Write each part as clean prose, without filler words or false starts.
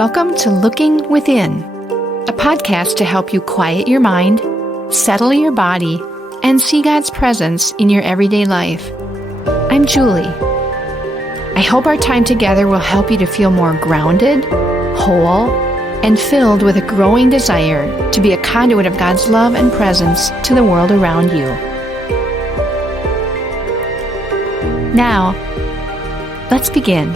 Welcome to Looking Within, a podcast to help you quiet your mind, settle your body, and see God's presence in your everyday life. I'm Julie. I hope our time together will help you to feel more grounded, whole, and filled with a growing desire to be a conduit of God's love and presence to the world around you. Now, let's begin.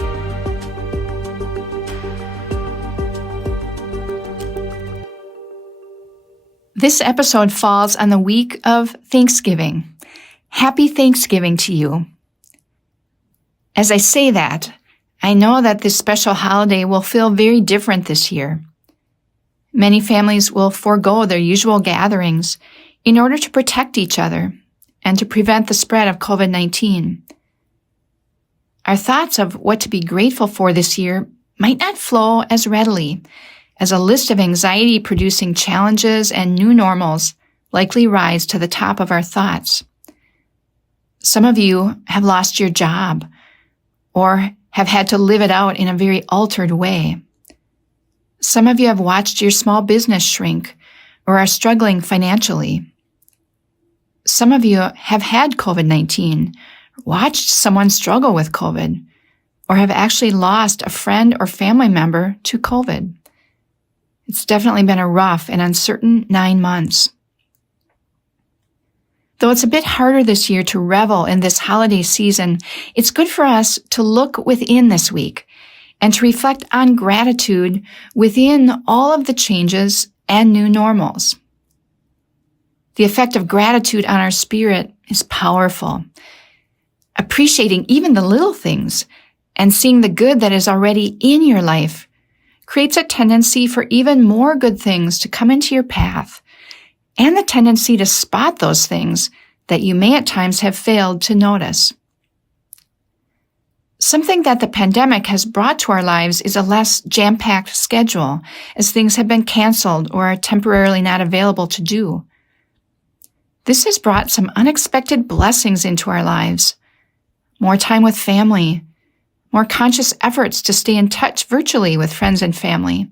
This episode falls on the week of Thanksgiving. Happy Thanksgiving to you. As I say that, I know that this special holiday will feel very different this year. Many families will forego their usual gatherings in order to protect each other and to prevent the spread of COVID-19. Our thoughts of what to be grateful for this year might not flow as readily, as a list of anxiety-producing challenges and new normals likely rise to the top of our thoughts. Some of you have lost your job or have had to live it out in a very altered way. Some of you have watched your small business shrink or are struggling financially. Some of you have had COVID-19, watched someone struggle with COVID, or have actually lost a friend or family member to COVID. It's definitely been a rough and uncertain 9 months. Though it's a bit harder this year to revel in this holiday season, it's good for us to look within this week and to reflect on gratitude within all of the changes and new normals. The effect of gratitude on our spirit is powerful. Appreciating even the little things and seeing the good that is already in your life creates a tendency for even more good things to come into your path, and the tendency to spot those things that you may at times have failed to notice. Something that the pandemic has brought to our lives is a less jam-packed schedule, as things have been canceled or are temporarily not available to do. This has brought some unexpected blessings into our lives. More time with family, more conscious efforts to stay in touch virtually with friends and family,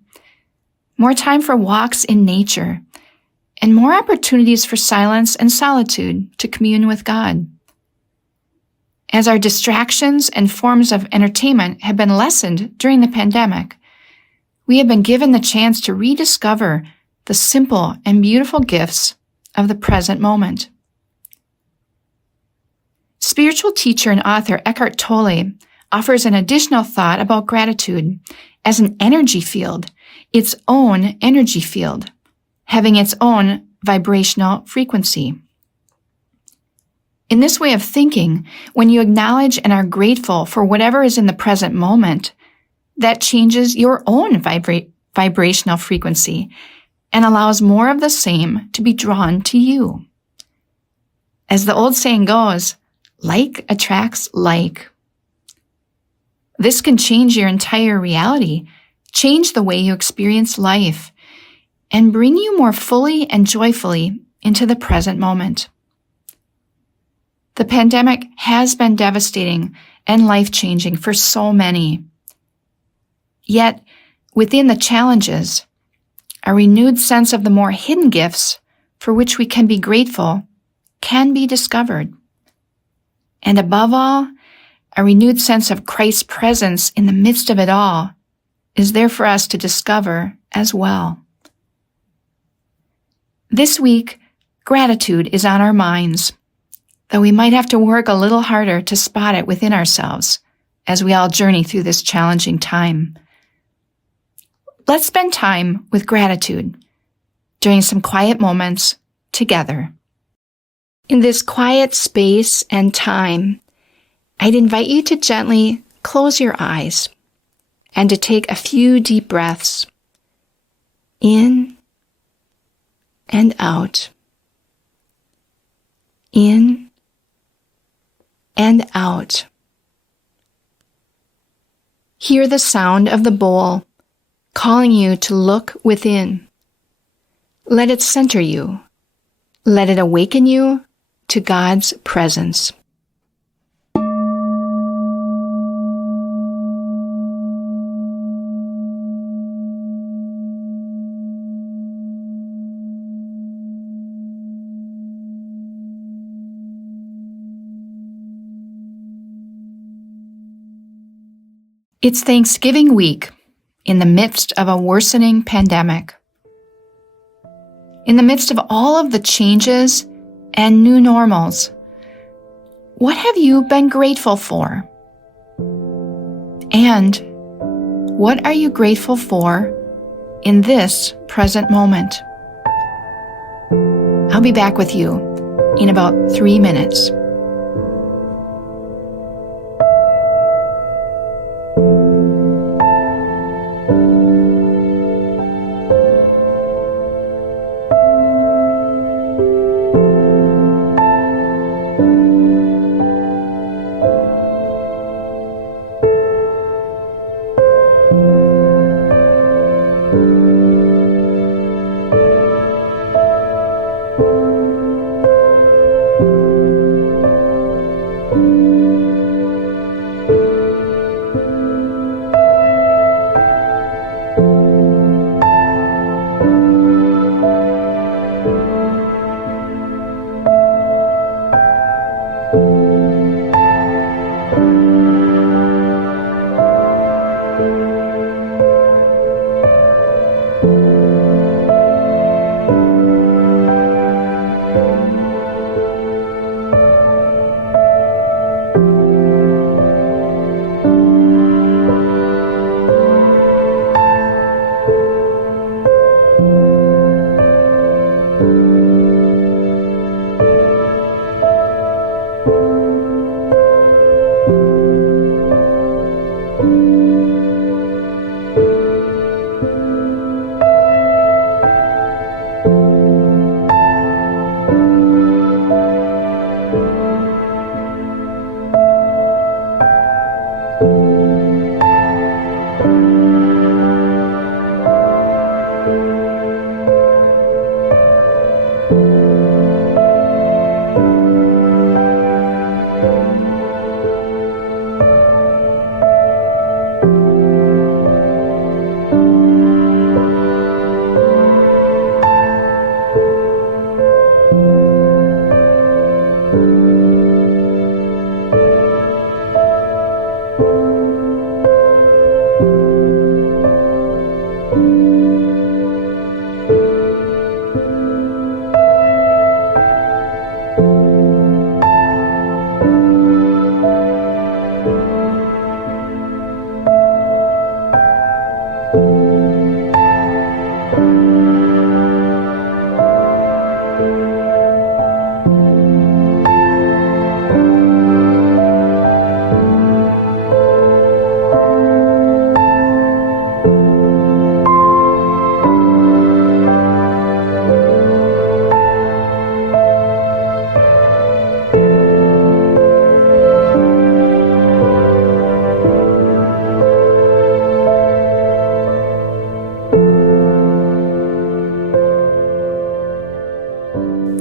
more time for walks in nature, and more opportunities for silence and solitude to commune with God. As our distractions and forms of entertainment have been lessened during the pandemic, we have been given the chance to rediscover the simple and beautiful gifts of the present moment. Spiritual teacher and author Eckhart Tolle offers an additional thought about gratitude as an energy field, its own energy field, having its own vibrational frequency. In this way of thinking, when you acknowledge and are grateful for whatever is in the present moment, that changes your own vibrational frequency and allows more of the same to be drawn to you. As the old saying goes, like attracts like. This can change your entire reality, change the way you experience life, and bring you more fully and joyfully into the present moment. The pandemic has been devastating and life-changing for so many. Yet, within the challenges, a renewed sense of the more hidden gifts for which we can be grateful can be discovered. And above all, a renewed sense of Christ's presence in the midst of it all is there for us to discover as well. This week, gratitude is on our minds, though we might have to work a little harder to spot it within ourselves as we all journey through this challenging time. Let's spend time with gratitude during some quiet moments together. In this quiet space and time, I'd invite you to gently close your eyes and to take a few deep breaths in and out, in and out. Hear the sound of the bowl calling you to look within. Let it center you. Let it awaken you to God's presence. It's Thanksgiving week in the midst of a worsening pandemic. In the midst of all of the changes and new normals, what have you been grateful for? And what are you grateful for in this present moment? I'll be back with you in about 3 minutes.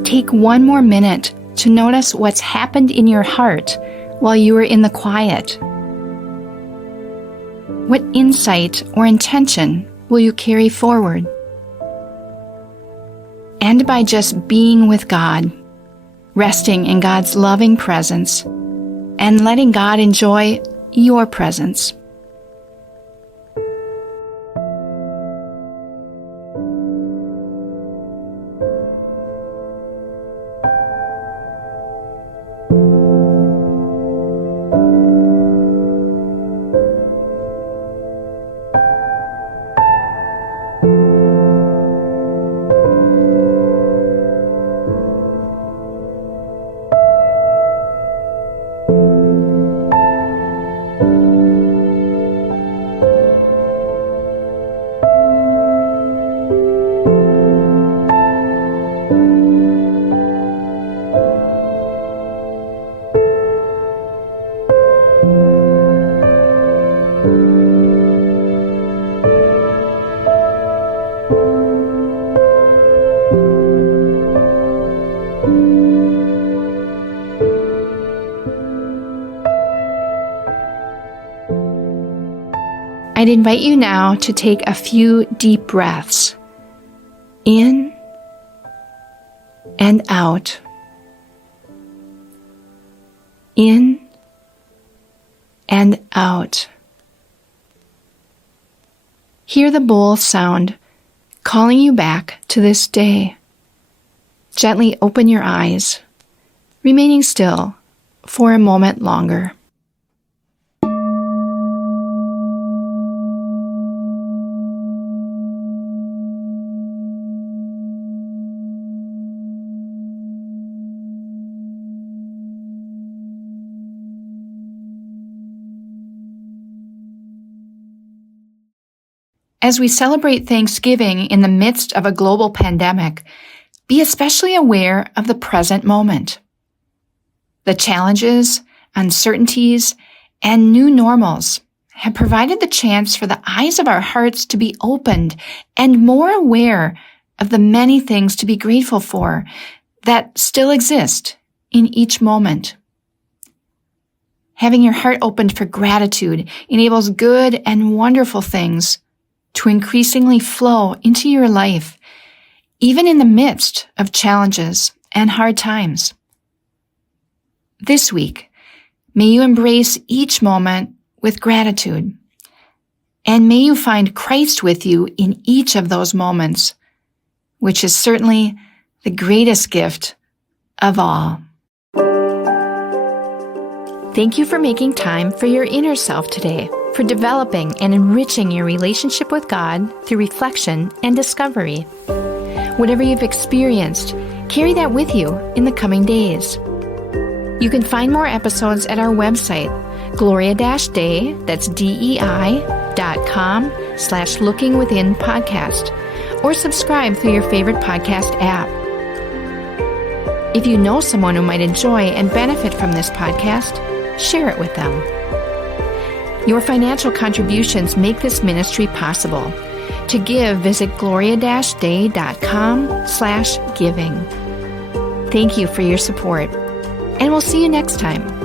Take one more minute to notice what's happened in your heart while you were in the quiet. What insight or intention will you carry forward? And by just being with God, resting in God's loving presence, and letting God enjoy your presence. I'd invite you now to take a few deep breaths in and out, in and out. Hear the bowl sound, calling you back to this day. Gently open your eyes, remaining still for a moment longer. As we celebrate Thanksgiving in the midst of a global pandemic, be especially aware of the present moment. The challenges, uncertainties, and new normals have provided the chance for the eyes of our hearts to be opened and more aware of the many things to be grateful for that still exist in each moment. Having your heart opened for gratitude enables good and wonderful things to increasingly flow into your life, even in the midst of challenges and hard times. This week, may you embrace each moment with gratitude, and may you find Christ with you in each of those moments, which is certainly the greatest gift of all. Thank you for making time for your inner self today, for developing and enriching your relationship with God through reflection and discovery. Whatever you've experienced, carry that with you in the coming days. You can find more episodes at our website, Gloria-Day, that's DEI.com/lookingwithinpodcast, or subscribe through your favorite podcast app. If you know someone who might enjoy and benefit from this podcast, share it with them. Your financial contributions make this ministry possible. To give, visit gloria-day.com/giving. Thank you for your support, and we'll see you next time.